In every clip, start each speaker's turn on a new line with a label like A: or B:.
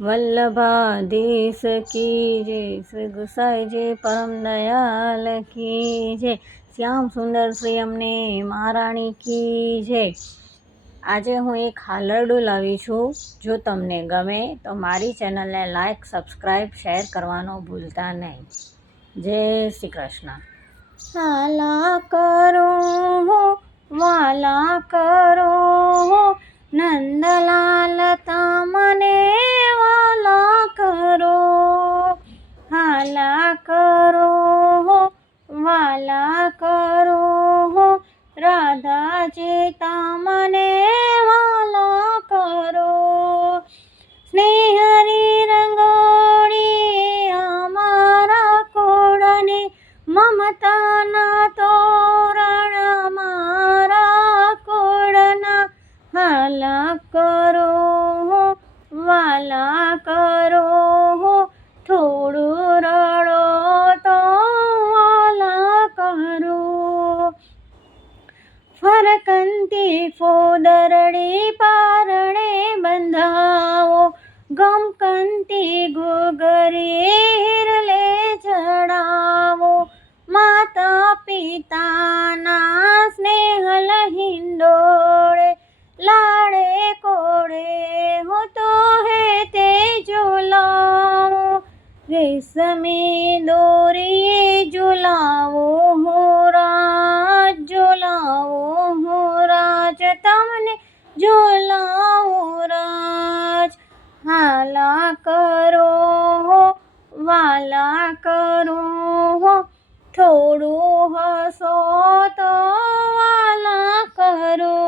A: વલ્લભાધીશ કી જય, શ્રી ગુસાઈજી પરમ દયાલ કી જય, શ્યામ સુંદર શ્રી અમને મહારાણી કી જય. આજે હું એક હાલરડું લાવી છું. જો તમને ગમે તો મારી ચેનલને લાઈક, સબસ્ક્રાઈબ, શેર કરવાનો ભૂલતા નહીં. જય શ્રી કૃષ્ણ. હાલા કરો વાલા કરો વાલા કરો રાધાજી તમને વાલો કરો. સ્નેહરી રંગોળી અમારા કોળને મમતાના તોરણ મારા કોળના હાલા કરો વાલા કરો ગમકંતી ગુગરી લે ચડાવો માતા પિતાના સ્નેહલ હિંડોળે, લાડે કોડે હો તો હે તે ઝુલાવો રેશમી દોરીએ હાલા કરો, વાલા કરો. થોડું હસો તો વાલા કરો.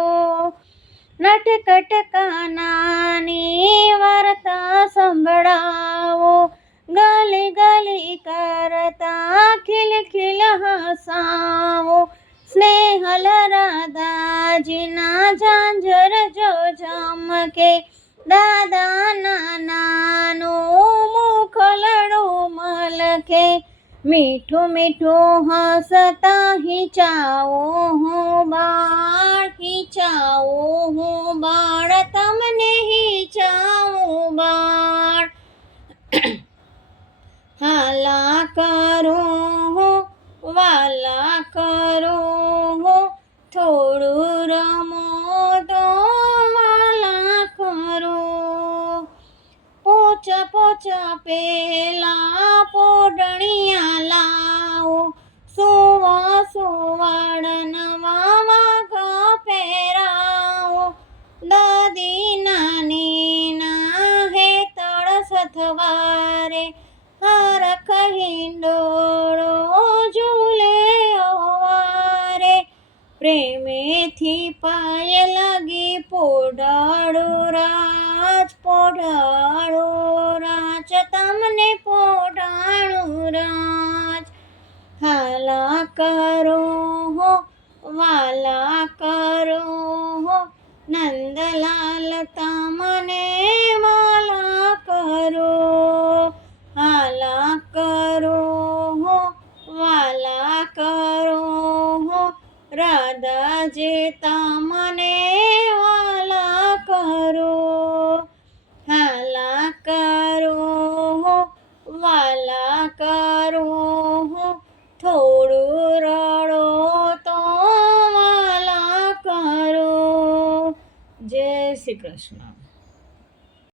A: નટકટકાનાની વાર્તા સંભળાવો. ગલી ગલી કરતા ખીલ ખીલ હસાવો. સ્નેહલ રાધાજીના ઝાંઝર જો ચમકે મીઠું મીઠું હસતા હિચાવો હું બાળ હિચાવો હું બાળ તમને હિચાવું બાળ. હાલા કરો હું, વાલા પોચા પોચ પેલા પોડણિયા લાવો. સુવા સુવાડ નવા કપેરાઓ દાદી નાની ના હેતળ સથવારે હરખ હિંડોળો ઝૂલે પ્રેમેથી પાય લાગી પોઢાડો હો વાલા કરો હો નંદલાલ તમને વાલા કરો, હાલા કરો હો વાલા કરો હો રાધાજે તમને વાલા કરો, હાલા કરો હો વાલા કરો જય શ્રી કૃષ્ણ.